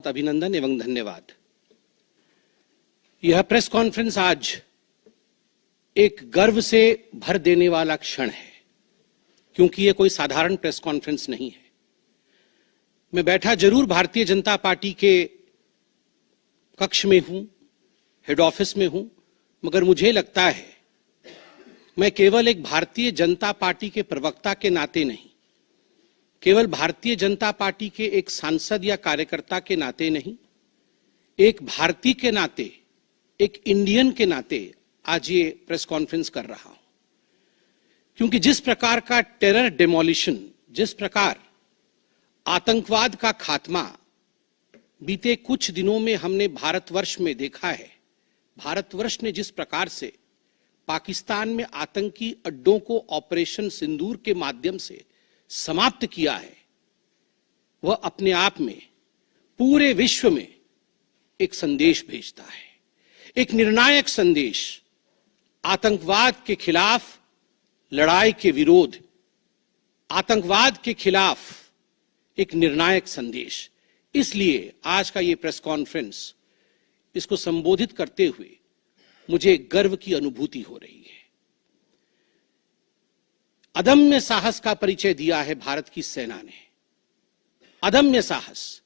अभिनंदन एवं धन्यवाद। यह प्रेस कॉन्फ्रेंस आज एक गर्व से भर देने वाला क्षण है, क्योंकि यह कोई साधारण प्रेस कॉन्फ्रेंस नहीं है। मैं बैठा जरूर भारतीय जनता पार्टी के कक्ष में हूं, हेड ऑफिस में हूं, मगर मुझे लगता है मैं केवल एक भारतीय जनता पार्टी के प्रवक्ता के नाते नहीं, केवल भारतीय जनता पार्टी के एक सांसद या कार्यकर्ता के नाते नहीं, एक भारतीय के नाते, एक इंडियन के नाते आज ये प्रेस कॉन्फ्रेंस कर रहा हूं। क्योंकि जिस प्रकार का टेरर डेमोलिशन, जिस प्रकार आतंकवाद का खात्मा बीते कुछ दिनों में हमने भारतवर्ष में देखा है, भारतवर्ष ने जिस प्रकार से पाकिस्तान में आतंकी अड्डों को ऑपरेशन सिंदूर के माध्यम से समाप्त किया है, वह अपने आप में पूरे विश्व में एक संदेश भेजता है, एक निर्णायक संदेश। आतंकवाद के खिलाफ लड़ाई के विरोध, आतंकवाद के खिलाफ एक निर्णायक संदेश। इसलिए आज का ये प्रेस कॉन्फ्रेंस, इसको संबोधित करते हुए मुझे गर्व की अनुभूति हो रही है। अदम्य साहस का परिचय दिया है भारत की सेना ने, अदम्य साहस।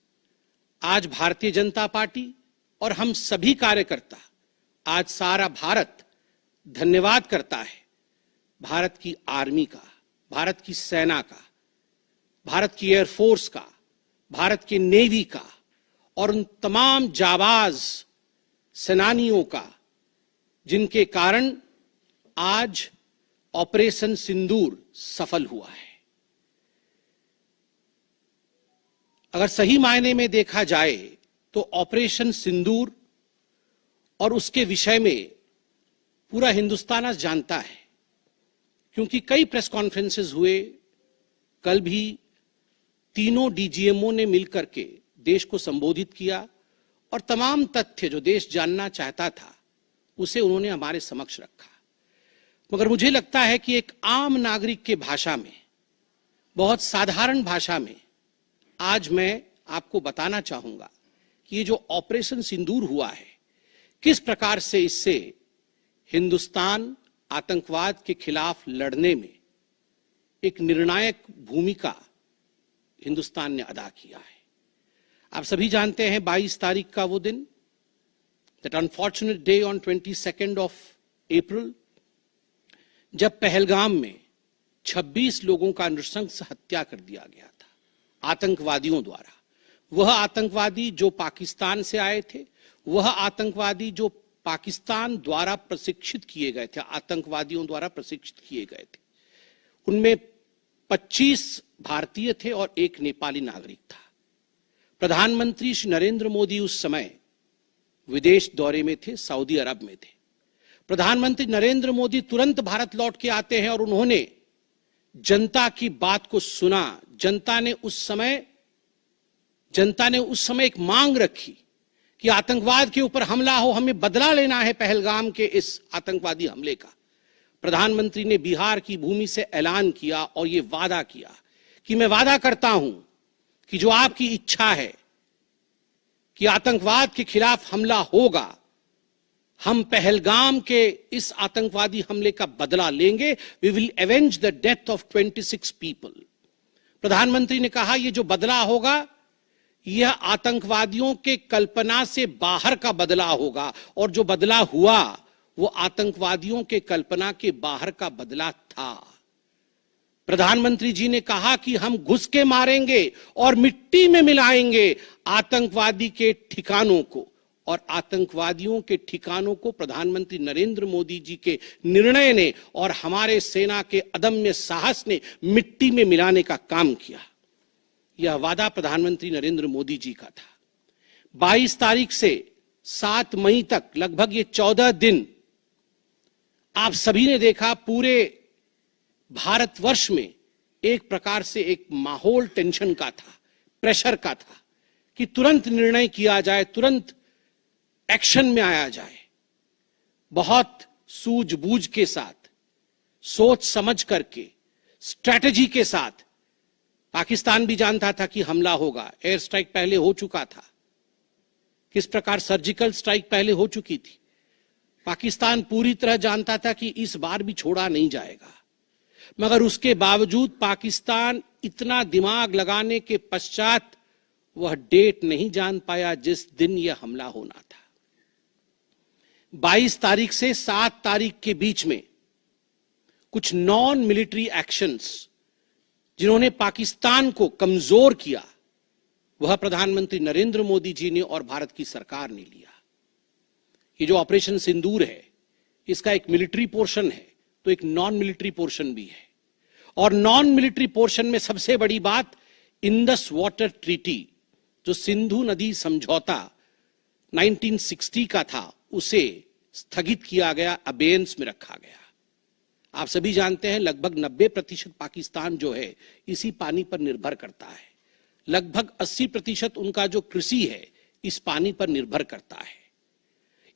आज भारतीय जनता पार्टी और हम सभी कार्यकर्ता, आज सारा भारत धन्यवाद करता है भारत की आर्मी का, भारत की सेना का, भारत की एयरफोर्स का, भारत की नेवी का और उन तमाम जाबाज सेनानियों का जिनके कारण आज ऑपरेशन सिंदूर सफल हुआ है। अगर सही मायने में देखा जाए तो ऑपरेशन सिंदूर और उसके विषय में पूरा हिंदुस्तान आज जानता है, क्योंकि कई प्रेस कॉन्फ्रेंसेस हुए। कल भी तीनों डीजीएमओ ने मिलकर के देश को संबोधित किया और तमाम तथ्य जो देश जानना चाहता था उसे उन्होंने हमारे समक्ष रखा। मगर मुझे लगता है कि एक आम नागरिक के भाषा में, बहुत साधारण भाषा में आज मैं आपको बताना चाहूंगा कि ये जो ऑपरेशन सिंदूर हुआ है, किस प्रकार से इससे हिंदुस्तान आतंकवाद के खिलाफ लड़ने में एक निर्णायक भूमिका हिंदुस्तान ने अदा किया है। आप सभी जानते हैं 22 तारीख का वो दिन, that unfortunate day on 22nd of April, जब पहलगाम में 26 लोगों का नृशंस हत्या कर दिया गया था आतंकवादियों द्वारा। वह आतंकवादी जो पाकिस्तान से आए थे, वह आतंकवादी जो पाकिस्तान द्वारा प्रशिक्षित किए गए थे, आतंकवादियों द्वारा प्रशिक्षित किए गए थे। उनमें 25 भारतीय थे और एक नेपाली नागरिक था। प्रधानमंत्री श्री नरेंद्र मोदी उस समय विदेश दौरे में थे, सऊदी अरब में थे। प्रधानमंत्री नरेंद्र मोदी तुरंत भारत लौट के आते हैं और उन्होंने जनता की बात को सुना। जनता ने उस समय एक मांग रखी कि आतंकवाद के ऊपर हमला हो, हमें बदला लेना है पहलगाम के इस आतंकवादी हमले का। प्रधानमंत्री ने बिहार की भूमि से ऐलान किया और यह वादा किया कि मैं वादा करता हूं कि जो आपकी इच्छा है कि आतंकवाद के खिलाफ हमला होगा, हम पहलगाम के इस आतंकवादी हमले का बदला लेंगे। We will avenge the death of 26 people. प्रधानमंत्री ने कहा यह जो बदला होगा, यह आतंकवादियों के कल्पना से बाहर का बदला होगा, और जो बदला हुआ वो आतंकवादियों के कल्पना के बाहर का बदला था। प्रधानमंत्री जी ने कहा कि हम घुस के मारेंगे और मिट्टी में मिलाएंगे आतंकवादी के ठिकानों को, और आतंकवादियों के ठिकानों को प्रधानमंत्री नरेंद्र मोदी जी के निर्णय ने और हमारे सेना के अदम्य साहस ने मिट्टी में मिलाने का काम किया। यह वादा प्रधानमंत्री नरेंद्र मोदी जी का था। 22 तारीख से 7 मई तक लगभग ये 14 दिन आप सभी ने देखा, पूरे भारतवर्ष में एक प्रकार से एक माहौल टेंशन का था, प्रेशर का था कि तुरंत निर्णय किया जाए, तुरंत एक्शन में आया जाए। बहुत सूझबूझ के साथ, सोच समझ करके, स्ट्रैटेजी के साथ पाकिस्तान भी जानता था कि हमला होगा, एयर स्ट्राइक पहले हो चुका था, किस प्रकार सर्जिकल स्ट्राइक पहले हो चुकी थी। पाकिस्तान पूरी तरह जानता था कि इस बार भी छोड़ा नहीं जाएगा, मगर उसके बावजूद पाकिस्तान इतना दिमाग लगाने के पश्चात वह डेट नहीं जान पाया जिस दिन यह हमला होना था। 22 तारीख से 7 तारीख के बीच में कुछ नॉन मिलिट्री एक्शंस जिन्होंने पाकिस्तान को कमजोर किया, वह प्रधानमंत्री नरेंद्र मोदी जी ने और भारत की सरकार ने लिया। ये जो ऑपरेशन सिंदूर है, इसका एक मिलिट्री पोर्शन है तो एक नॉन मिलिट्री पोर्शन भी है। और नॉन मिलिट्री पोर्शन में सबसे बड़ी बात इंडस वाटर ट्रीटी, जो सिंधु नदी समझौता 1960 का था, उसे स्थगित किया गया, अबेयंस में रखा गया। आप सभी जानते हैं लगभग 90% पाकिस्तान जो है इसी पानी पर निर्भर करता है। लगभग 80% उनका जो कृषि है इस पानी पर निर्भर करता है।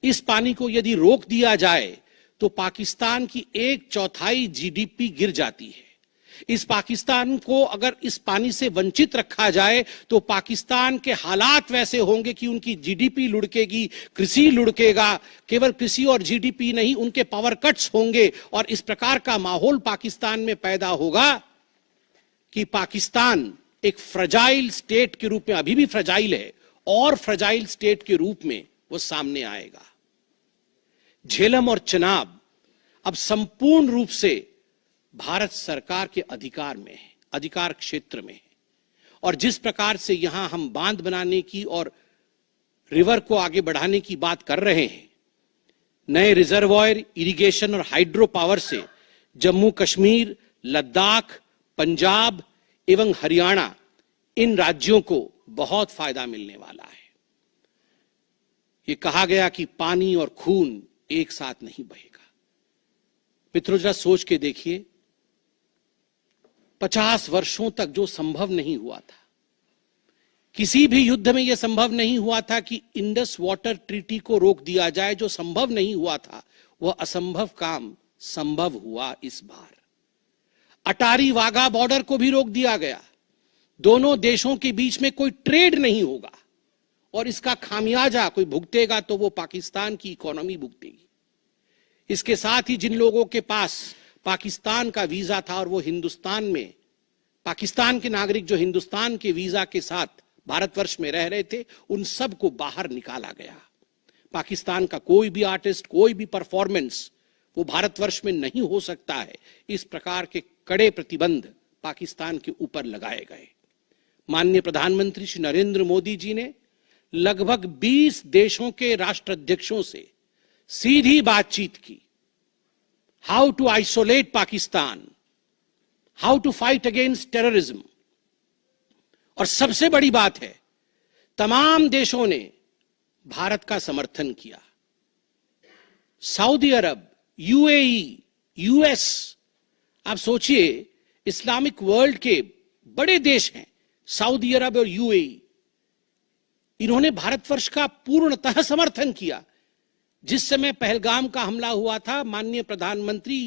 इस पानी को यदि रोक दिया जाए तो पाकिस्तान की 1/4 जीडीपी गिर जाती है। इस पाकिस्तान को अगर इस पानी से वंचित रखा जाए तो पाकिस्तान के हालात वैसे होंगे कि उनकी जीडीपी लुढ़केगी, कृषि लुढ़केगा। केवल कृषि और जीडीपी नहीं, उनके पावर कट्स होंगे और इस प्रकार का माहौल पाकिस्तान में पैदा होगा कि पाकिस्तान एक फ्रजाइल स्टेट के रूप में, अभी भी फ्रजाइल है, और फ्रजाइल स्टेट के रूप में वो सामने आएगा। झेलम और चनाब अब संपूर्ण रूप से भारत सरकार के अधिकार में है, अधिकार क्षेत्र में है। और जिस प्रकार से यहां हम बांध बनाने की और रिवर को आगे बढ़ाने की बात कर रहे हैं, नए रिजर्वॉयर, इरिगेशन और हाइड्रो पावर से जम्मू कश्मीर, लद्दाख, पंजाब एवं हरियाणा, इन राज्यों को बहुत फायदा मिलने वाला है। ये कहा गया कि पानी और खून एक साथ नहीं बहेगा। मित्रों, जरा सोच के देखिए, 50 वर्षों तक जो संभव नहीं हुआ था, किसी भी युद्ध में यह संभव नहीं हुआ था कि इंडस वाटर ट्रीटी को रोक दिया जाए। जो संभव नहीं हुआ था वह असंभव काम संभव हुआ इस बार। अटारी वाघा बॉर्डर को भी रोक दिया गया। दोनों देशों के बीच में कोई ट्रेड नहीं होगा और इसका खामियाजा कोई भुगतेगा तो वो पाकिस्तान की इकोनॉमी भुगतेगी। इसके साथ ही जिन लोगों के पास पाकिस्तान का वीजा था और वो हिंदुस्तान में, पाकिस्तान के नागरिक जो हिंदुस्तान के वीजा के साथ भारतवर्ष में रह रहे थे, उन सब को बाहर निकाला गया। पाकिस्तान का कोई भी आर्टिस्ट, कोई भी परफॉर्मेंस वो भारतवर्ष में नहीं हो सकता है। इस प्रकार के कड़े प्रतिबंध पाकिस्तान के ऊपर लगाए गए। माननीय प्रधानमंत्री श्री नरेंद्र मोदी जी ने लगभग 20 देशों के राष्ट्राध्यक्षों से सीधी बातचीत की। How to isolate Pakistan, how to fight against terrorism. और सबसे बड़ी बात है, तमाम देशों ने भारत का समर्थन किया। सऊदी अरब, यूएई, यूएस, आप सोचिए इस्लामिक वर्ल्ड के बड़े देश हैं सऊदी अरब और यूएई, इन्होंने भारतवर्ष का पूर्णतः समर्थन किया। जिस समय पहलगाम का हमला हुआ था, माननीय प्रधानमंत्री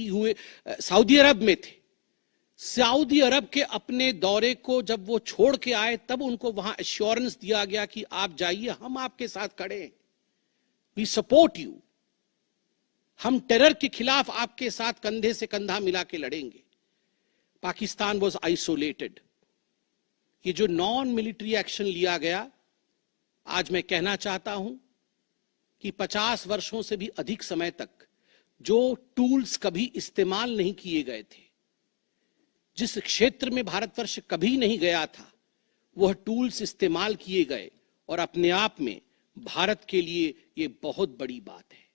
सऊदी अरब में थे। सऊदी अरब के अपने दौरे को जब वो छोड़ के आए, तब उनको वहां एश्योरेंस दिया गया कि आप जाइए, हम आपके साथ खड़े हैं, वी सपोर्ट यू, हम टेरर के खिलाफ आपके साथ कंधे से कंधा मिला के लड़ेंगे। Pakistan was isolated. ये जो नॉन मिलिट्री एक्शन लिया गया, आज मैं कहना चाहता हूं कि 50 वर्षों से भी अधिक समय तक जो टूल्स कभी इस्तेमाल नहीं किए गए थे, जिस क्षेत्र में भारतवर्ष कभी नहीं गया था, वह टूल्स इस्तेमाल किए गए और अपने आप में भारत के लिए यह बहुत बड़ी बात है।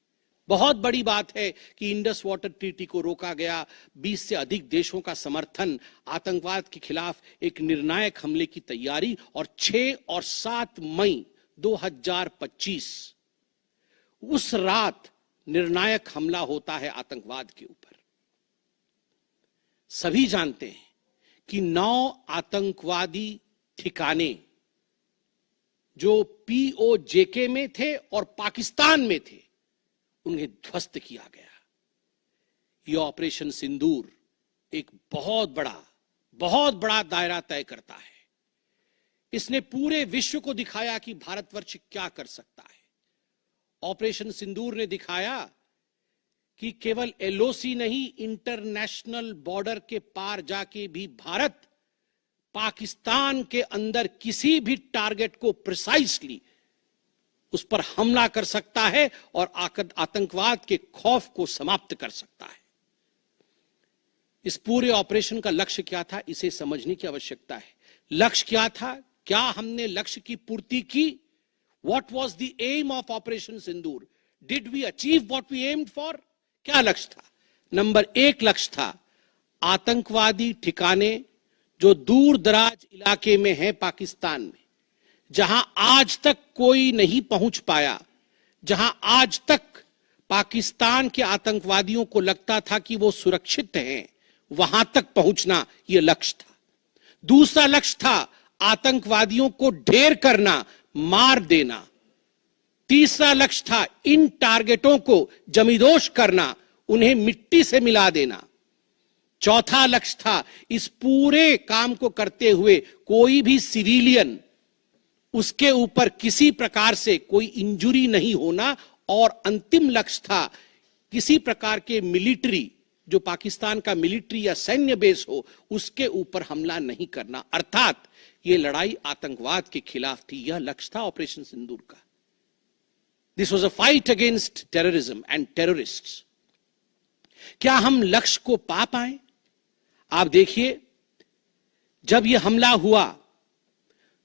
बहुत बड़ी बात है कि इंडस वाटर ट्रीटी को रोका गया। 20 से अधिक देशों का समर्थन, आतंकवाद के खिलाफ एक निर्णायक हमले की तैयारी, और 6 और 7 मई 2025 उस रात निर्णायक हमला होता है आतंकवाद के ऊपर। सभी जानते हैं कि 9 आतंकवादी ठिकाने जो पीओजेके में थे और पाकिस्तान में थे, उन्हें ध्वस्त किया गया। यह ऑपरेशन सिंदूर एक बहुत बड़ा दायरा तय करता है। इसने पूरे विश्व को दिखाया कि भारतवर्ष क्या कर सकता है। ऑपरेशन सिंदूर ने दिखाया कि केवल एलओसी नहीं, इंटरनेशनल बॉर्डर के पार जाके भी भारत पाकिस्तान के अंदर किसी भी टारगेट को प्रिसाइसली उस पर हमला कर सकता है और आतंकवाद के खौफ को समाप्त कर सकता है। इस पूरे ऑपरेशन का लक्ष्य क्या था, इसे समझने की आवश्यकता है। लक्ष्य क्या था? क्या हमने लक्ष्य की पूर्ति की? What was the aim of Operation Sindoor? Did we achieve what we aimed for? क्या लक्ष्य था? नंबर 1 लक्ष्य था आतंकवादी ठिकाने जो दूर दराज इलाके में है पाकिस्तान में, जहां आज तक कोई नहीं पहुंच पाया, जहां आज तक पाकिस्तान के आतंकवादियों को लगता था कि वो सुरक्षित हैं, वहां तक पहुंचना यह लक्ष्य था। दूसरा लक्ष्य था आतंकवादियों को ढेर करना, मार देना। तीसरा लक्ष्य था इन टारगेटों को जमींदोज करना, उन्हें मिट्टी से मिला देना। चौथा लक्ष्य था इस पूरे काम को करते हुए कोई भी सिविलियन, उसके ऊपर किसी प्रकार से कोई इंजुरी नहीं होना। और अंतिम लक्ष्य था किसी प्रकार के मिलिट्री, जो पाकिस्तान का मिलिट्री या सैन्य बेस हो, उसके ऊपर हमला नहीं करना। अर्थात यह लड़ाई आतंकवाद के खिलाफ थी। यह लक्ष्य था ऑपरेशन सिंदूर का। This was a fight against terrorism and terrorists. क्या हम लक्ष्य को पा पाए? आप देखिए, जब यह हमला हुआ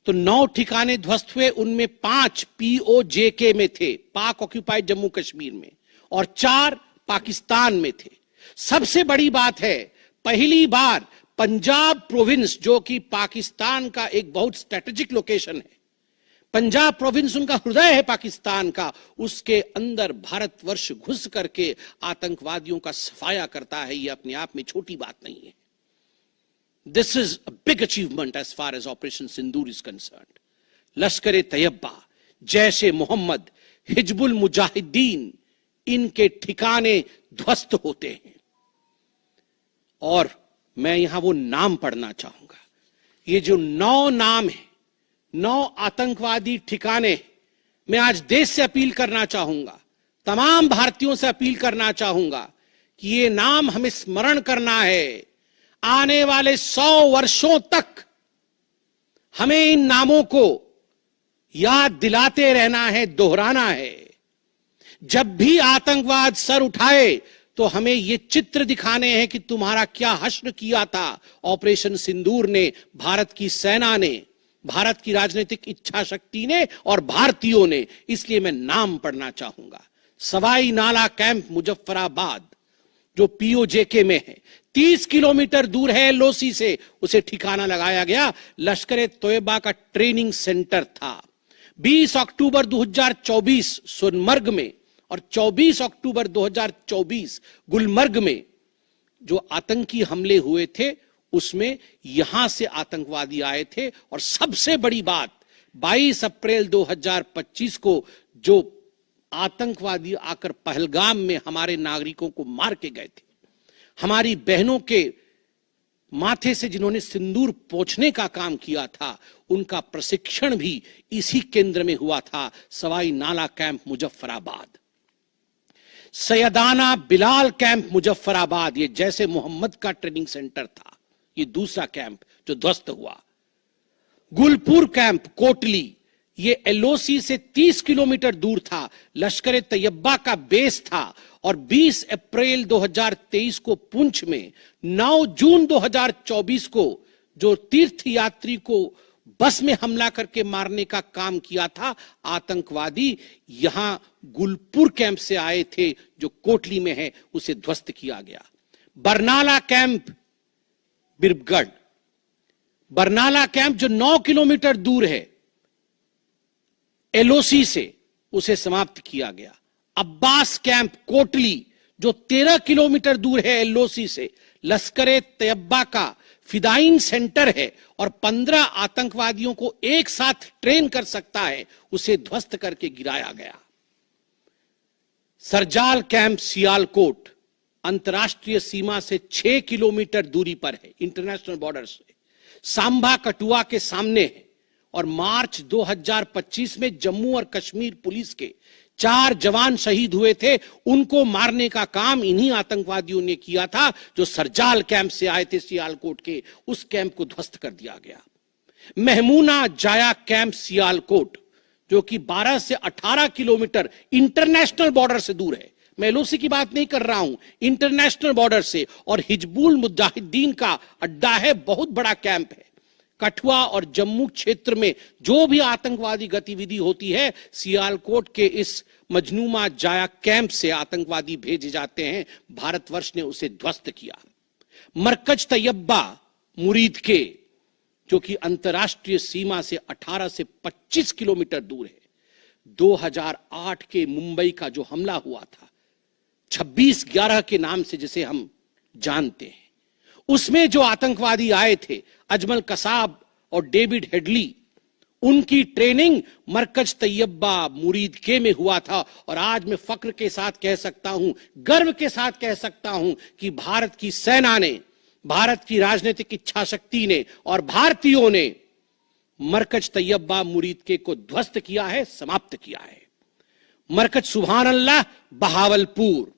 तो 9 ठिकाने ध्वस्त हुए, उनमें 5 POJK में थे, पाक ऑक्यूपाइड जम्मू कश्मीर में, और 4 पाकिस्तान में थे। सबसे बड़ी बात है, पहली बार पंजाब प्रोविंस, जो कि पाकिस्तान का एक बहुत स्ट्रेटेजिक लोकेशन है, पंजाब प्रोविंस उनका हृदय है पाकिस्तान का, उसके अंदर भारतवर्ष घुस करके आतंकवादियों का सफाया करता है। यह अपने आप में छोटी बात नहीं है। This is a big achievement as far as Operation Sindoor is concerned. Lashkar-e-Taiba, Jaish-e-Mohammed, Hizbul Mujahideen, इनके ठिकाने ध्वस्त होते हैं। और मैं यहां वो नाम पढ़ना चाहूंगा। ये जो 9 नाम है, 9 आतंकवादी ठिकाने, मैं आज देश से अपील करना चाहूंगा, तमाम भारतीयों से अपील करना चाहूंगा कि ये नाम हमें स्मरण करना है। आने वाले 100 वर्षों तक हमें इन नामों को याद दिलाते रहना है, दोहराना है। जब भी आतंकवाद सर उठाए तो हमें ये चित्र दिखाने हैं कि तुम्हारा क्या हश्र किया था ऑपरेशन सिंदूर ने, भारत की सेना ने, भारत की राजनीतिक इच्छा शक्ति ने और भारतीयों ने। इसलिए मैं नाम पढ़ना चाहूंगा। सवाई नाला कैंप मुजफ्फराबाद, जो POJK में है, 30 किलोमीटर दूर है एलओसी से, उसे ठिकाना लगाया गया। लश्कर-ए-तैयबा का ट्रेनिंग सेंटर था। 20 अक्टूबर 2024 सोनमर्ग में और 24 अक्टूबर 2024 गुलमर्ग में जो आतंकी हमले हुए थे, उसमें यहां से आतंकवादी आए थे। और सबसे बड़ी बात, 22 अप्रैल 2025 को जो आतंकवादी आकर पहलगाम में हमारे नागरिकों को मार के गए थे, हमारी बहनों के माथे से जिन्होंने सिंदूर पोंछने का काम किया था, उनका प्रशिक्षण भी इसी केंद्र में हुआ था, सवाई नाला कैंप मुजफ्फराबाद। सैयदाना बिलाल कैंप मुजफ्फराबाद, ये जैसे मोहम्मद का ट्रेनिंग सेंटर था, ये दूसरा कैंप जो ध्वस्त हुआ। गुलपुर कैंप कोटली, ये एलओसी से 30 किलोमीटर दूर था, लश्कर-ए-तैयबा का बेस था। और 20 अप्रैल 2023 को पुंछ में, 9 जून 2024 को जो तीर्थ यात्री को बस में हमला करके मारने का काम किया था आतंकवादी, यहां गुलपुर कैंप से आए थे जो कोटली में है, उसे ध्वस्त किया गया। बरनाला कैंप बिरबगढ़, बरनाला कैंप जो 9 किलोमीटर दूर है एलओसी से, उसे समाप्त किया गया। अब्बास कैंप कोटली जो 13 किलोमीटर दूर है एलओसी से, लश्कर-ए-तैयबा का फिदाइन सेंटर है और 15 आतंकवादियों को एक साथ ट्रेन कर सकता है, उसे ध्वस्त करके गिराया गया। सरजाल कैंप सियालकोट अंतर्राष्ट्रीय सीमा से 6 किलोमीटर दूरी पर है, इंटरनेशनल बॉर्डर से। सांबा कठुआ के सामने है, और मार्च 2025 में जम्मू और कश्मीर पुलिस के 4 जवान शहीद हुए थे, उनको मारने का काम इन्हीं आतंकवादियों ने किया था जो सरजाल कैंप से आए थे सियालकोट के। उस कैंप को ध्वस्त कर दिया गया। महमूना जाया कैंप सियालकोट, जो कि 12 से 18 किलोमीटर इंटरनेशनल बॉर्डर से दूर है, मैं एलओसी की बात नहीं कर रहा हूं, इंटरनेशनल बॉर्डर से, और हिजबुल मुजाहिदीन का अड्डा है, बहुत बड़ा कैंप है। कठुआ और जम्मू क्षेत्र में जो भी आतंकवादी गतिविधि होती है, सियालकोट के इस मजनूमा जाया कैंप से आतंकवादी भेजे जाते हैं। भारतवर्ष ने उसे ध्वस्त किया। मरकज तैयबा मुरीद के, जो कि अंतर्राष्ट्रीय सीमा से 18 से 25 किलोमीटर दूर है, 2008 के मुंबई का जो हमला हुआ था 26/11 के नाम से जिसे हम जानते हैं, उसमें जो आतंकवादी आए थे अजमल कसाब और डेविड हेडली, उनकी ट्रेनिंग मरकज तैयबा मुरीद के में हुआ था। और आज मैं फक्र के साथ कह सकता हूं, गर्व के साथ कह सकता हूं कि भारत की सेना ने, भारत की राजनीतिक इच्छा शक्ति ने और भारतीयों ने मरकज तैयबा मुरीद के को ध्वस्त किया है, समाप्त किया है। मरकज सुभान अल्लाह बहावलपुर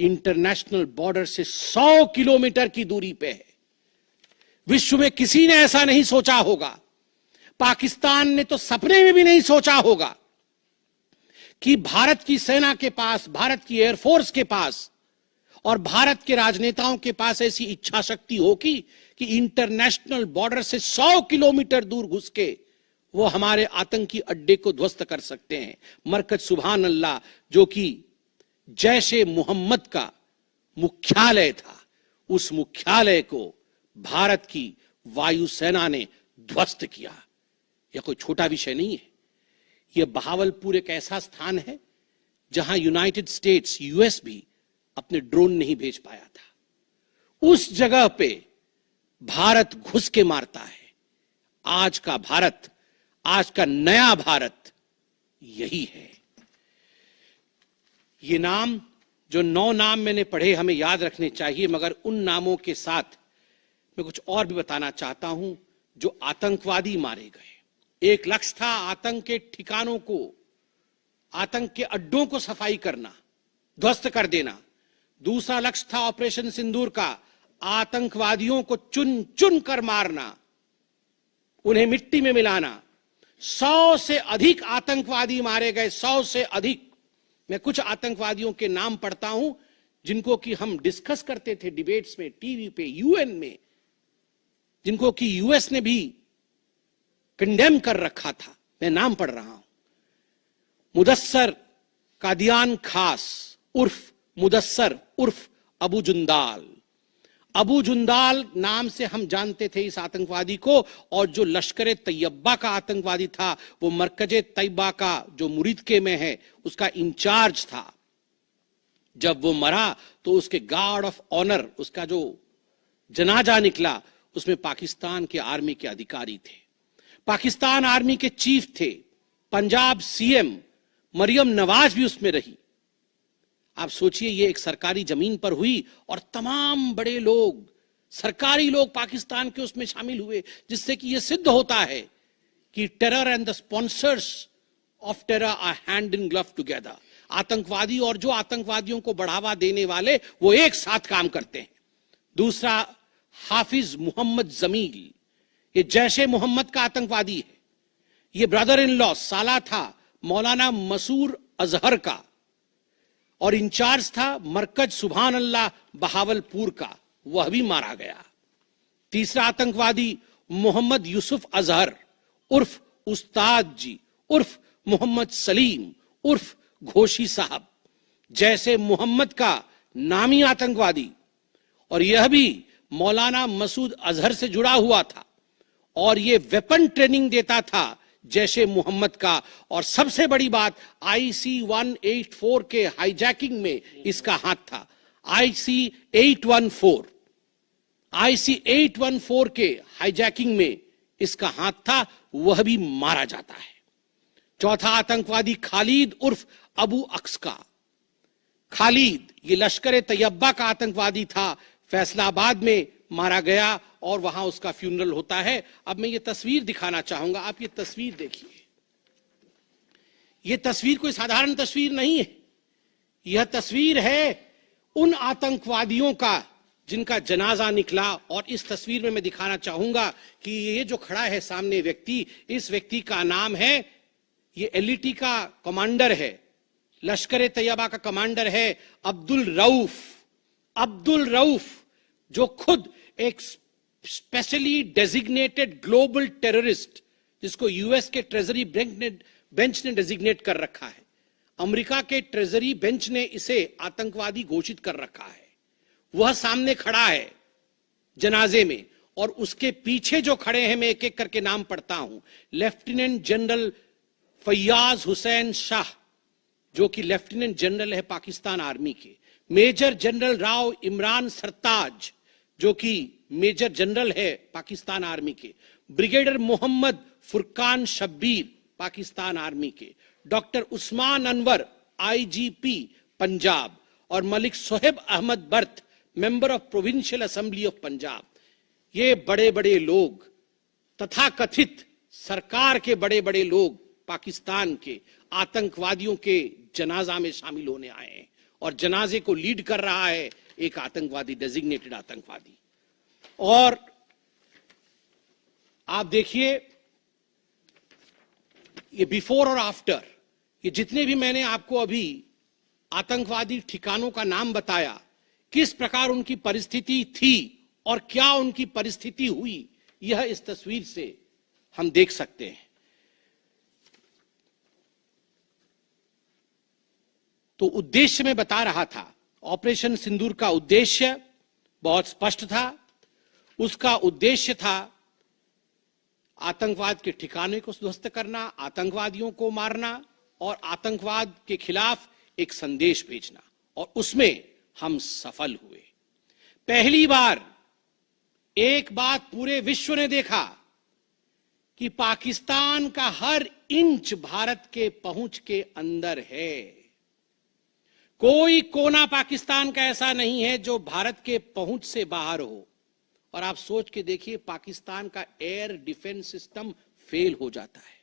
इंटरनेशनल बॉर्डर से 100 किलोमीटर की दूरी पे है। विश्व में किसी ने ऐसा नहीं सोचा होगा, पाकिस्तान ने तो सपने में भी नहीं सोचा होगा कि भारत की सेना के पास, भारत की एयरफोर्स के पास और भारत के राजनेताओं के पास ऐसी इच्छा शक्ति होगी कि इंटरनेशनल बॉर्डर से 100 किलोमीटर दूर घुस के वो हमारे आतंकी अड्डे को ध्वस्त कर सकते हैं। मरकज सुभान अल्लाह, जो कि जैशे मोहम्मद का मुख्यालय था, उस मुख्यालय को भारत की वायुसेना ने ध्वस्त किया। यह कोई छोटा विषय नहीं है। यह बहावलपुर एक ऐसा स्थान है जहां यूनाइटेड स्टेट्स, यूएस भी अपने ड्रोन नहीं भेज पाया था। उस जगह पे भारत घुस के मारता है। आज का भारत, आज का नया भारत यही है। ये नाम, जो 9 नाम मैंने पढ़े, हमें याद रखने चाहिए, मगर उन नामों के साथ मैं कुछ और भी बताना चाहता हूं। जो आतंकवादी मारे गए, एक लक्ष्य था आतंक के ठिकानों को, आतंक के अड्डों को सफाई करना, ध्वस्त कर देना। दूसरा लक्ष्य था ऑपरेशन सिंदूर का, आतंकवादियों को चुन चुन कर मारना, उन्हें मिट्टी में मिलाना। 100 से अधिक आतंकवादी मारे गए, 100 से अधिक। मैं कुछ आतंकवादियों के नाम पढ़ता हूं जिनको कि हम डिस्कस करते थे डिबेट्स में, टीवी पे, यूएन में, जिनको कि यूएस ने भी कंडेम कर रखा था। मैं नाम पढ़ रहा हूं। मुदस्सर कादियान खास उर्फ मुदस्सर उर्फ अबू जुंदाल। अबू जुंदाल नाम से हम जानते थे इस आतंकवादी को। और जो लश्कर तैयबा का आतंकवादी था, वो मरकज तैयबा का जो मुरीद के में है, उसका इंचार्ज था। जब वो मरा तो उसके गार्ड ऑफ ऑनर, उसका जो जनाजा निकला, उसमें पाकिस्तान के आर्मी के अधिकारी थे, पाकिस्तान आर्मी के चीफ थे, पंजाब सीएम मरियम नवाज भी उसमें रही। आप सोचिए, ये एक सरकारी जमीन पर हुई और तमाम बड़े लोग, सरकारी लोग पाकिस्तान के उसमें शामिल हुए, जिससे कि यह सिद्ध होता है कि terror and the sponsors of terror are hand in glove together. आतंकवादी और जो आतंकवादियों को बढ़ावा देने वाले, वो एक साथ काम करते हैं। दूसरा, हाफिज मोहम्मद जमील, ये जैशे मोहम्मद का आतंकवादी है। ये ब्रदर इन लॉ, साला था मौलाना मसूर अजहर का, और इंचार्ज था मरकज सुभान अल्लाह बहावलपुर का, वह भी मारा गया। तीसरा आतंकवादी मोहम्मद यूसुफ अजहर उर्फ उस्ताद जी उर्फ मोहम्मद सलीम उर्फ घोशी साहब, जैसे मोहम्मद का नामी आतंकवादी, और यह भी मौलाना मसूद अजहर से जुड़ा हुआ था और यह वेपन ट्रेनिंग देता था जैशे मोहम्मद का। और सबसे बड़ी बात, IC-184 के हाईजैकिंग में इसका हाथ था। IC-814 के हाईजैकिंग में इसका हाथ था, वह भी मारा जाता है। चौथा आतंकवादी खालिद उर्फ अबू अक्स का। खालिद ये लश्कर तैयबा का आतंकवादी था, फैसलाबाद में मारा गया और वहां उसका फ्यूनरल होता है। अब मैं ये तस्वीर दिखाना चाहूंगा, आप ये तस्वीर देखिए। ये तस्वीर कोई साधारण तस्वीर नहीं है, यह तस्वीर है उन आतंकवादियों का जिनका जनाजा निकला। और इस तस्वीर में मैं दिखाना चाहूंगा कि ये जो खड़ा है सामने व्यक्ति, इस व्यक्ति का नाम है, ये एलईटी का कमांडर है, लश्कर ए तैयबा का कमांडर है अब्दुल रऊफ। अब्दुल रऊफ जो खुद एक स्पेशली डेजिग्नेटेड ग्लोबल टेररिस्ट, जिसको यूएस के ट्रेजरी बेंच ने डेजिग्नेट कर रखा है, अमेरिका के ट्रेजरी बेंच ने इसे आतंकवादी घोषित कर रखा है, वह सामने खड़ा है जनाजे में। और उसके पीछे जो खड़े हैं, मैं एक एक करके नाम पढ़ता हूं। लेफ्टिनेंट जनरल फैयाज हुसैन शाह, जो कि लेफ्टिनेंट जनरल है पाकिस्तान आर्मी के। मेजर जनरल राव इमरान सरताज, जो कि मेजर जनरल है पाकिस्तान आर्मी के। ब्रिगेडियर मोहम्मद फुरकान शब्बीर, पाकिस्तान आर्मी के। Doctor Usman Anwar, IGP Punjab. और Malik Sohaib Ahmed Barth, member of provincial assembly of Punjab. ये बड़े बड़े लोग, तथाकथित सरकार के बड़े बड़े लोग, पाकिस्तान के आतंकवादियों के जनाजा में शामिल होने आए हैं। और जनाजे को लीड कर रहा है एक आतंकवादी, डेजिग्नेटेड आतंकवादी। और आप देखिए ये बिफोर और आफ्टर, ये जितने भी मैंने आपको अभी आतंकवादी ठिकानों का नाम बताया, किस प्रकार उनकी परिस्थिति थी और क्या उनकी परिस्थिति हुई, यह इस तस्वीर से हम देख सकते हैं। तो उद्देश्य मैं बता रहा था, ऑपरेशन सिंदूर का उद्देश्य बहुत स्पष्ट था। उसका उद्देश्य था आतंकवाद के ठिकाने को ध्वस्त करना, आतंकवादियों को मारना और आतंकवाद के खिलाफ एक संदेश भेजना। और उसमें हम सफल हुए। पहली बार एक बात पूरे विश्व ने देखा कि पाकिस्तान का हर इंच भारत के पहुंच के अंदर है। कोई कोना पाकिस्तान का ऐसा नहीं है जो भारत के पहुंच से बाहर हो। और आप सोच के देखिए, पाकिस्तान का एयर डिफेंस सिस्टम फेल हो जाता है।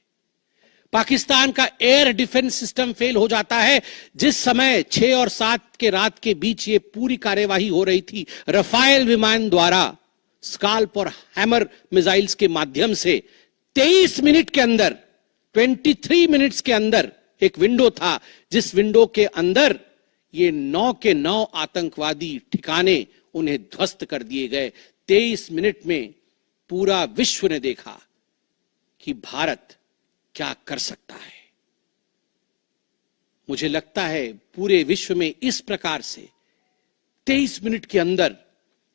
पाकिस्तान का एयर डिफेंस सिस्टम फेल हो जाता है। जिस समय 6 और 7 के रात के बीच ये पूरी कार्यवाही हो रही थी, रफाल विमान द्वारा स्काल्प और हैमर मिसाइल्स के माध्यम से 23 मिनट के अंदर, 23 मिनट्स के अंदर एक विंडो था, जिस विंडो के अंदर ये 9 के 9 आतंकवादी ठिकाने उन्हें ध्वस्त कर दिए गए। 23 मिनट में पूरा विश्व ने देखा कि भारत क्या कर सकता है। मुझे लगता है पूरे विश्व में इस प्रकार से 23 मिनट के अंदर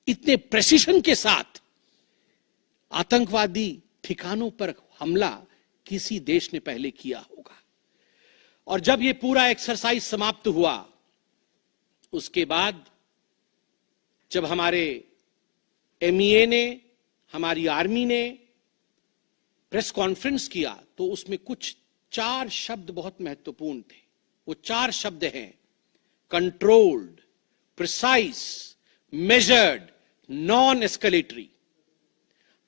इतने प्रेसिशन के साथ आतंकवादी ठिकानों पर हमला किसी देश ने पहले किया होगा। और जब यह पूरा एक्सरसाइज समाप्त हुआ, उसके बाद जब हमारे एमईए ने, हमारी आर्मी ने प्रेस कॉन्फ्रेंस किया, तो उसमें कुछ 4 शब्द बहुत महत्वपूर्ण थे। वो 4 शब्द हैं controlled, precise, measured, non escalatory.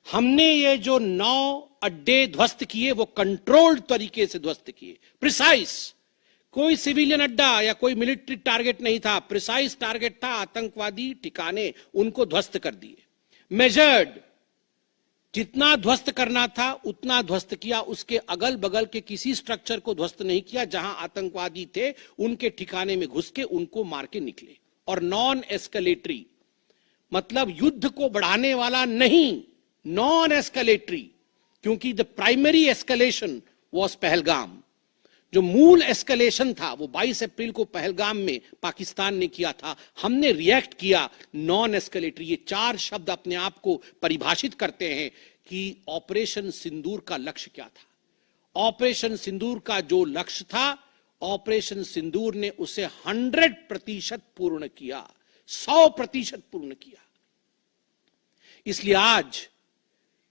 हमने ये जो 9 अड्डे ध्वस्त किए वो कंट्रोल्ड तरीके से ध्वस्त किए। प्रिसाइज, कोई सिविलियन अड्डा या कोई मिलिट्री टारगेट नहीं था, प्रिसाइज टारगेट था, आतंकवादी ठिकाने, उनको ध्वस्त कर दिए। मेजर्ड, जितना ध्वस्त करना था उतना ध्वस्त किया, उसके अगल बगल के किसी स्ट्रक्चर को ध्वस्त नहीं किया। जहां आतंकवादी थे उनके ठिकाने में घुस के उनको मार के निकले। और नॉन एस्केलेटरी मतलब युद्ध को बढ़ाने वाला नहीं, नॉन एस्केलेटरी, क्योंकि the primary escalation was Pahalgam. जो मूल एस्केलेशन था वो 22 अप्रैल को पहलगाम में पाकिस्तान ने किया था। हमने रिएक्ट किया नॉन एस्केलेटरी। ये 4 शब्द अपने आप को परिभाषित करते हैं कि ऑपरेशन सिंदूर का लक्ष्य क्या था। ऑपरेशन सिंदूर का जो लक्ष्य था, ऑपरेशन सिंदूर ने उसे 100% पूर्ण किया, 100% पूर्ण किया। इसलिए आज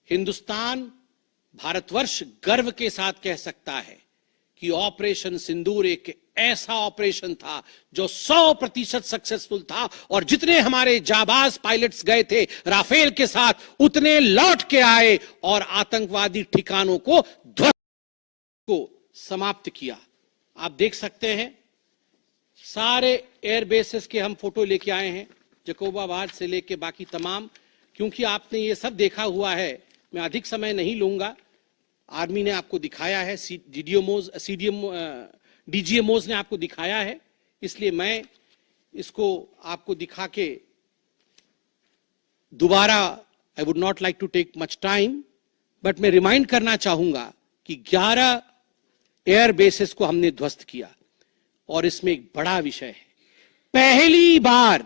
हिंदुस्तान, भारतवर्ष गर्व के साथ कह सकता है कि ऑपरेशन सिंदूर एक ऐसा ऑपरेशन था जो 100% सक्सेसफुल था, और जितने हमारे जाबाज पायलट्स गए थे राफेल के साथ उतने लौट के आए और आतंकवादी ठिकानों को ध्वस्त को समाप्त किया। आप देख सकते हैं सारे एयर बेसेस के हम फोटो लेके आए हैं, जकोबाबाद से लेके बाकी तमाम, क्योंकि आपने ये सब देखा हुआ है। मैं अधिक समय नहीं लूंगा, आर्मी ने आपको दिखाया है, डीजीएमओज ने आपको दिखाया है, इसलिए मैं इसको आपको दिखा के दोबारा I would not like to take much time, but मैं रिमाइंड करना चाहूंगा कि 11 एयर बेसेस को हमने ध्वस्त किया। और इसमें एक बड़ा विषय है, पहली बार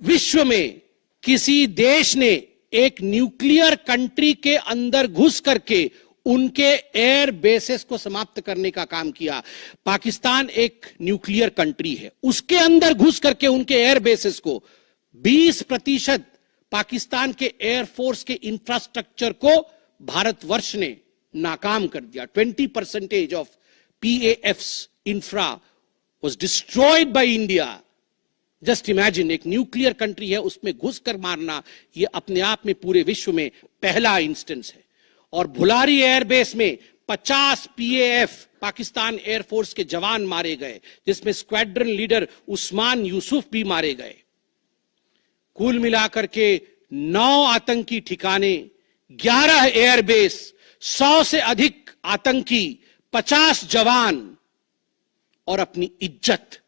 विश्व में किसी देश ने एक न्यूक्लियर कंट्री के अंदर घुस करके उनके एयर बेसेस को समाप्त करने का काम किया। पाकिस्तान एक न्यूक्लियर कंट्री है, उसके अंदर घुस करके उनके एयर बेसेस को 20% पाकिस्तान के एयरफोर्स के इंफ्रास्ट्रक्चर को भारतवर्ष ने नाकाम कर दिया। 20% of PAF's infra was destroyed by India. Just imagine, एक न्यूक्लियर कंट्री है उसमें घुसकर मारना, यह अपने आप में पूरे विश्व में पहला इंस्टेंस है। और भुलारी एयरबेस में 50 PAF पाकिस्तान एयरफोर्स के जवान मारे गए, जिसमें स्क्वाड्रन लीडर उस्मान यूसुफ भी मारे गए। कुल मिलाकर के 9 आतंकी ठिकाने, 11 एयरबेस, 100 से अधिक आतंकी, 50 जवान और अपनी इज्जत,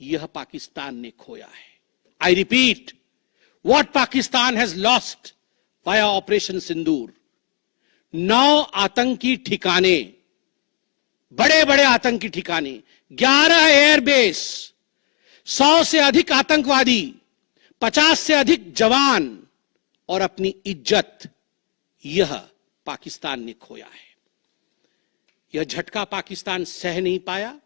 यह पाकिस्तान ने खोया है। I repeat, what Pakistan has lost via operation Sindoor, 9 आतंकी ठिकाने, बड़े बड़े आतंकी ठिकाने, 11 एयरबेस, 100 से अधिक आतंकवादी, 50 से अधिक जवान और अपनी इज्जत, यह पाकिस्तान ने खोया है। यह झटका पाकिस्तान सह नहीं पाया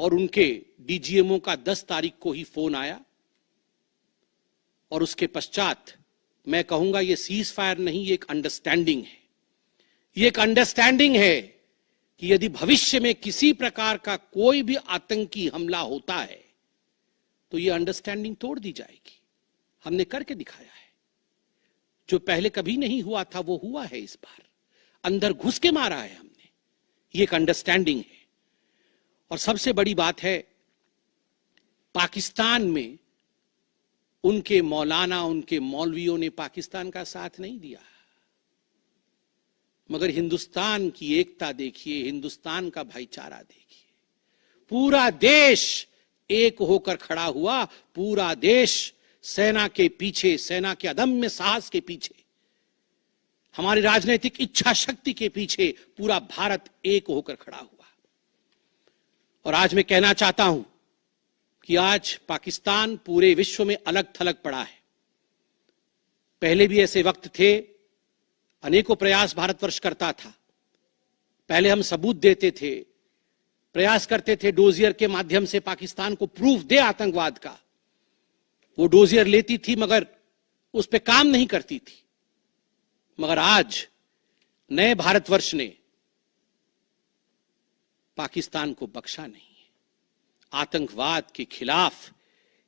और उनके डीजीएमओ का 10 तारीख को ही फोन आया, और उसके पश्चात मैं कहूंगा यह सीज फायर नहीं, ये एक अंडरस्टैंडिंग है। ये एक अंडरस्टैंडिंग है कि यदि भविष्य में किसी प्रकार का कोई भी आतंकी हमला होता है तो यह अंडरस्टैंडिंग तोड़ दी जाएगी। हमने करके दिखाया है, जो पहले कभी नहीं हुआ था वो हुआ है इस बार, अंदर घुस के मारा है हमने, ये एक अंडरस्टैंडिंग है। और सबसे बड़ी बात है, पाकिस्तान में उनके मौलाना, उनके मौलवियों ने पाकिस्तान का साथ नहीं दिया, मगर हिंदुस्तान की एकता देखिए, हिंदुस्तान का भाईचारा देखिए, पूरा देश एक होकर खड़ा हुआ, पूरा देश सेना के पीछे, सेना के अदम्य साहस के पीछे, हमारी राजनीतिक इच्छा शक्ति के पीछे पूरा भारत एक होकर खड़ा हुआ। और आज मैं कहना चाहता हूं कि आज पाकिस्तान पूरे विश्व में अलग थलग पड़ा है। पहले भी ऐसे वक्त थे, अनेकों प्रयास भारतवर्ष करता था। पहले हम सबूत देते थे, प्रयास करते थे डोजियर के माध्यम से पाकिस्तान को प्रूफ दे आतंकवाद का। वो डोजियर लेती थी मगर उस पर काम नहीं करती थी। मगर आज नए भारतवर्ष ने पाकिस्तान को बख्शा नहीं है। आतंकवाद के खिलाफ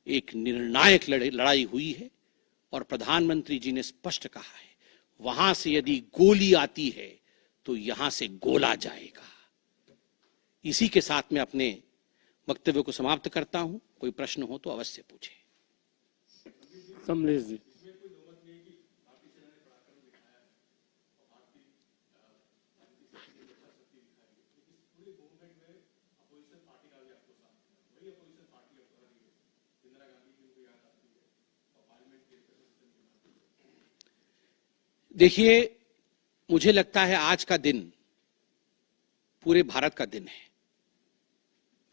एक निर्णायक लड़ाई हुई है और प्रधानमंत्री जी ने स्पष्ट कहा है, वहां से यदि गोली आती है तो यहां से गोला जाएगा। इसी के साथ मैं अपने वक्तव्य को समाप्त करता हूं। कोई प्रश्न हो तो अवश्य पूछे। कमलेश जी। देखिए, मुझे लगता है आज का दिन पूरे भारत का दिन है।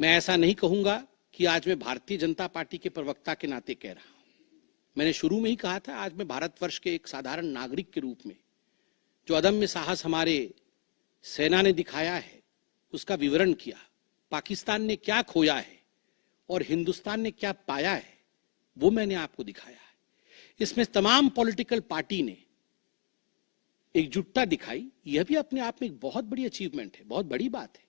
मैं ऐसा नहीं कहूंगा कि आज मैं भारतीय जनता पार्टी के प्रवक्ता के नाते कह रहा हूं। मैंने शुरू में ही कहा था, आज मैं भारतवर्ष के एक साधारण नागरिक के रूप में जो अदम्य साहस हमारे सेना ने दिखाया है उसका विवरण किया। पाकिस्तान ने क्या खोया है और हिंदुस्तान ने क्या पाया है वो मैंने आपको दिखाया है। इसमें तमाम पॉलिटिकल पार्टी ने एकजुटता दिखाई, यह भी अपने आप में एक बहुत बड़ी अचीवमेंट है, बहुत बड़ी बात है।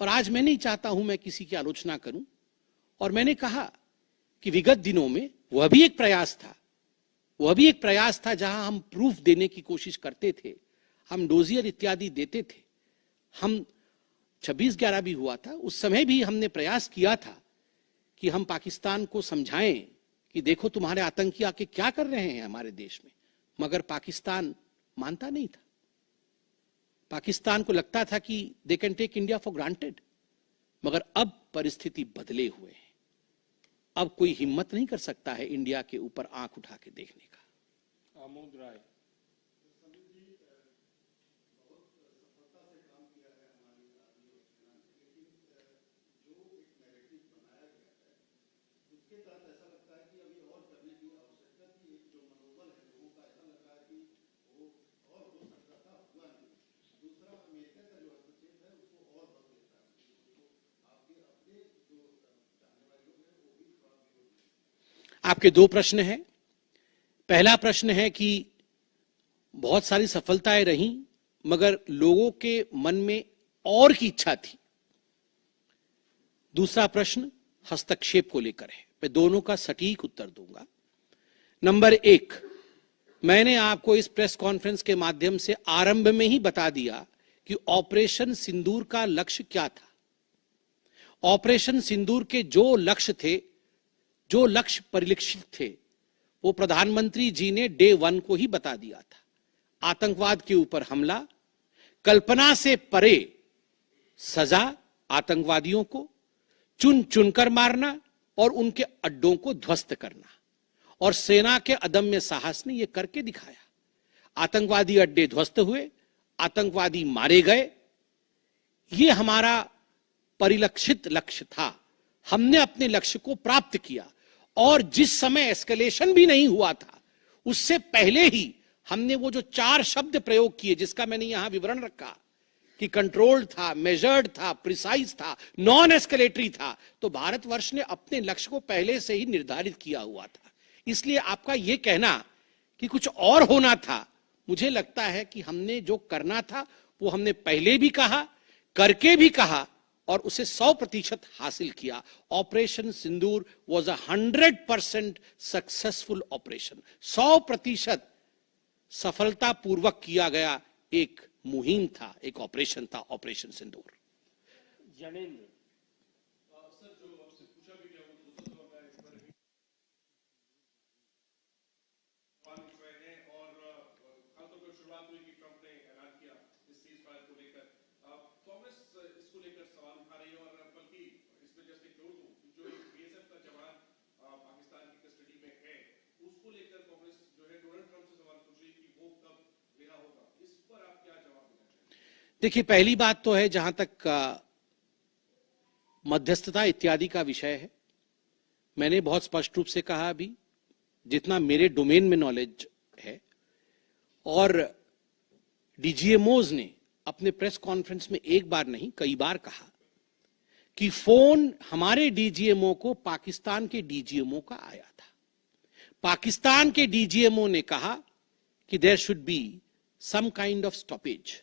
और आज मैं नहीं चाहता हूं मैं किसी की आलोचना करूं, और मैंने कहा कि विगत दिनों में वह भी एक प्रयास था जहां हम प्रूफ देने की कोशिश करते थे, हम डोजियर इत्यादि देते थे, हम 26/11 भी हुआ था, उस समय भी हमने प्रयास किया था कि हम पाकिस्तान को समझाएं कि देखो तुम्हारे आतंकी आके क्या कर रहे हैं हमारे देश में, मगर पाकिस्तान मानता नहीं था। पाकिस्तान को लगता था कि they can take India for granted, मगर अब परिस्थिति बदले हुए हैं। अब कोई हिम्मत नहीं कर सकता है इंडिया के ऊपर आंख उठा के देखने का। आमोद राय। आपके दो प्रश्न हैं। पहला प्रश्न है कि बहुत सारी सफलताएं रहीं, मगर लोगों के मन में और की इच्छा थी। दूसरा प्रश्न हस्तक्षेप को लेकर है। मैं दोनों का सटीक उत्तर दूंगा। नंबर 1, मैंने आपको इस प्रेस कॉन्फ्रेंस के माध्यम से आरंभ में ही बता दिया कि ऑपरेशन सिंदूर का लक्ष्य क्या था। ऑपरेशन सिंदूर के जो लक्ष्य थे, जो लक्ष्य परिलक्षित थे, वो प्रधानमंत्री जी ने डे 1 को ही बता दिया था। आतंकवाद के ऊपर हमला, कल्पना से परे सजा आतंकवादियों को, चुन चुनकर मारना और उनके अड्डों को ध्वस्त करना, और सेना के अदम्य साहस ने यह करके दिखाया। आतंकवादी अड्डे ध्वस्त हुए, आतंकवादी मारे गए। यह हमारा परिलक्षित लक्ष्य था। हमने अपने लक्ष्य को प्राप्त किया, और जिस समय एस्केलेशन भी नहीं हुआ था, उससे पहले ही हमने वो जो 4 शब्द प्रयोग किए, जिसका मैंने यहां विवरण रखा कि कंट्रोल्ड था, मेजर्ड था, प्रिसाइज था, नॉन एस्केलेटरी था, तो भारतवर्ष ने अपने लक्ष्य को पहले से ही निर्धारित किया हुआ था। इसलिए आपका यह कहना कि कुछ और होना था, मुझे लगता है कि हमने जो करना था वो हमने पहले भी कहा, करके भी कहा, और उसे 100% हासिल किया। Operation Sindoor was 100% successful operation. 100% सफलतापूर्वक किया गया एक मुहिम था, एक ऑपरेशन था ऑपरेशन सिंदूर। जनेंद्र। देखिए, पहली बात तो है, जहां तक मध्यस्थता इत्यादि का विषय है, मैंने बहुत स्पष्ट रूप से कहा अभी, जितना मेरे डोमेन में नॉलेज है, और डीजीएमओज ने अपने प्रेस कॉन्फ्रेंस में एक बार नहीं कई बार कहा कि फोन हमारे डीजीएमओ को पाकिस्तान के डीजीएमओ का आया था। पाकिस्तान के डीजीएमओ ने कहा कि there should be some kind of stoppage,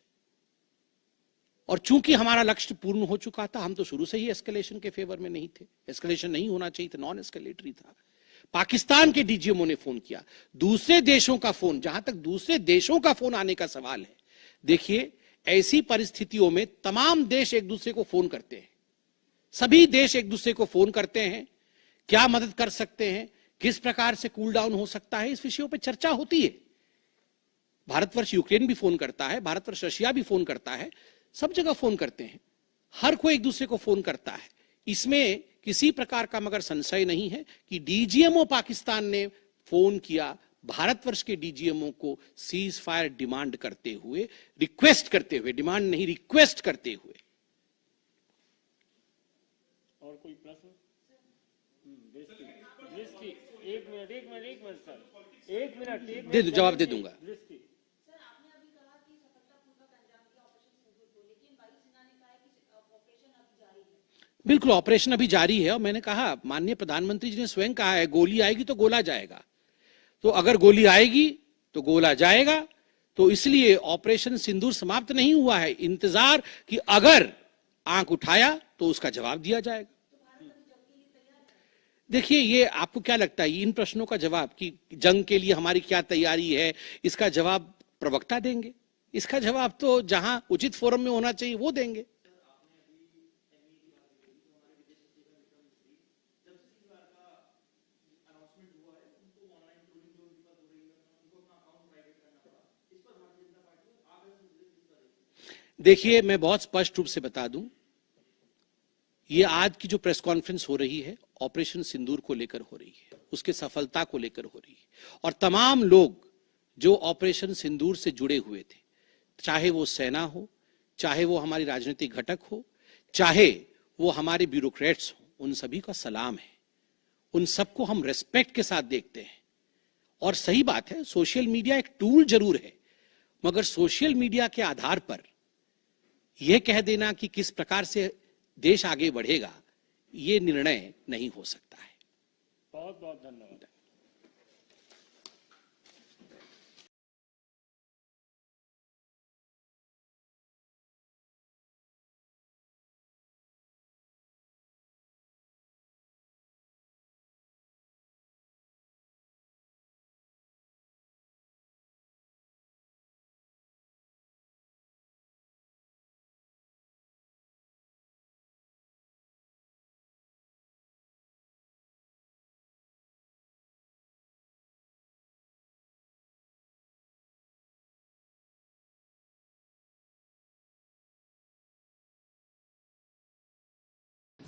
और चूंकि हमारा लक्ष्य पूर्ण हो चुका था, हम तो शुरू से ही एस्केलेशन के फेवर में नहीं थे। एस्केलेशन नहीं होना चाहिए था, नॉन एस्केलेटरी था। पाकिस्तान के डीजीएमओ ने फोन किया। दूसरे देशों का फोन, जहां तक दूसरे देशों का फोन आने का सवाल है, देखिए, ऐसी परिस्थितियों में तमाम देश एक दूसरे को फोन करते हैं। सभी देश एक दूसरे को फोन करते हैं, क्या मदद कर सकते हैं, किस प्रकार से कूल डाउन हो सकता है, इस विषयों पर चर्चा होती है। भारतवर्ष यूक्रेन भी फोन करता है, भारतवर्ष रशिया भी फोन करता है, सब जगह फोन करते हैं, हर कोई एक दूसरे को फोन करता है। इसमें किसी प्रकार का मगर संशय नहीं है कि डीजीएमओ पाकिस्तान ने फोन किया भारतवर्ष के डीजीएमओ को सीज फायर डिमांड करते हुए, रिक्वेस्ट करते हुए, डिमांड नहीं रिक्वेस्ट करते हुए। और कोई प्रश्न? एक मिनट सर, एक मिनट दे दो, जवाब दे दूंगा। बिल्कुल, ऑपरेशन अभी जारी है, और मैंने कहा, माननीय प्रधानमंत्री जी ने स्वयं कहा है, गोली आएगी तो गोला जाएगा। तो अगर गोली आएगी तो गोला जाएगा, तो इसलिए ऑपरेशन सिंदूर समाप्त नहीं हुआ है। इंतजार कि अगर आंख उठाया तो उसका जवाब दिया जाएगा। देखिए, ये आपको क्या लगता है, इन प्रश्नों का जवाब कि जंग के लिए हमारी क्या तैयारी है, इसका जवाब प्रवक्ता देंगे। इसका जवाब तो जहां उचित फोरम में होना चाहिए वो देंगे। देखिए, मैं बहुत स्पष्ट रूप से बता दूं, ये आज की जो प्रेस कॉन्फ्रेंस हो रही है ऑपरेशन सिंदूर को लेकर हो रही है, उसके सफलता को लेकर हो रही है। और तमाम लोग जो ऑपरेशन सिंदूर से जुड़े हुए थे, चाहे वो सेना हो, चाहे वो हमारी राजनीतिक घटक हो, चाहे वो हमारे ब्यूरोक्रेट्स हो, उन सभी का सलाम है। उन सबको हम रेस्पेक्ट के साथ देखते हैं। और सही बात है, सोशल मीडिया एक टूल जरूर है, मगर सोशल मीडिया के आधार पर यह कह देना कि किस प्रकार से देश आगे बढ़ेगा, ये निर्णय नहीं हो सकता है। बहुत बहुत धन्यवाद।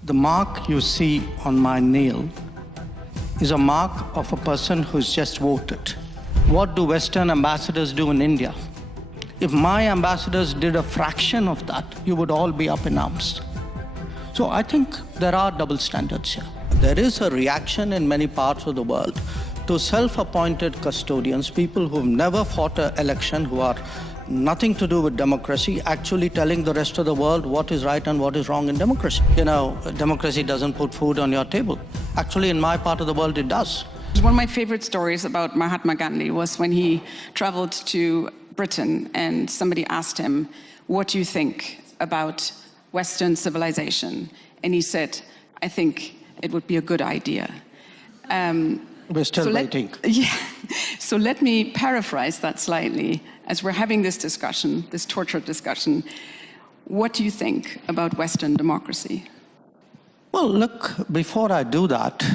The mark you see on my nail is a mark of a person who's just voted. What do Western ambassadors do in India? If my ambassadors did a fraction of that, you would all be up in arms. So I think there are double standards here. There is a reaction in many parts of the world to self-appointed custodians, people who've never fought an election, who are nothing to do with democracy, actually telling the rest of the world what is right and what is wrong in democracy. You know, democracy doesn't put food on your table. Actually, in my part of the world, it does. One of my favorite stories about Mahatma Gandhi was when he traveled to Britain and somebody asked him, "What do you think about Western civilization?" And he said, "I think it would be a good idea." We're still waiting. Yeah. So let me paraphrase that slightly. As we're having this discussion, this tortured discussion, what do you think about Western democracy? Well, look, before I do that,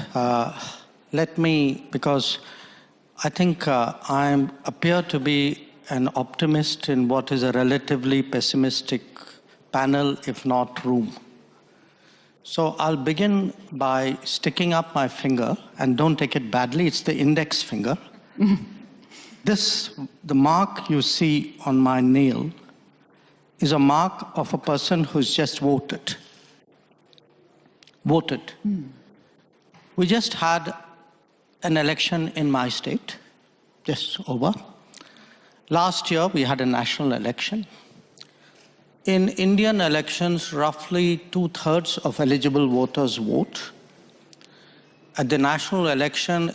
let me, because I think I appear to be an optimist in what is a relatively pessimistic panel, if not room. So I'll begin by sticking up my finger, and don't take it badly, it's the index finger. The mark you see on my nail is a mark of a person who's just voted. Voted. We just had an election in my state, just over. Last year, we had a national election. In Indian elections, roughly 2/3 of eligible voters vote. At the national election,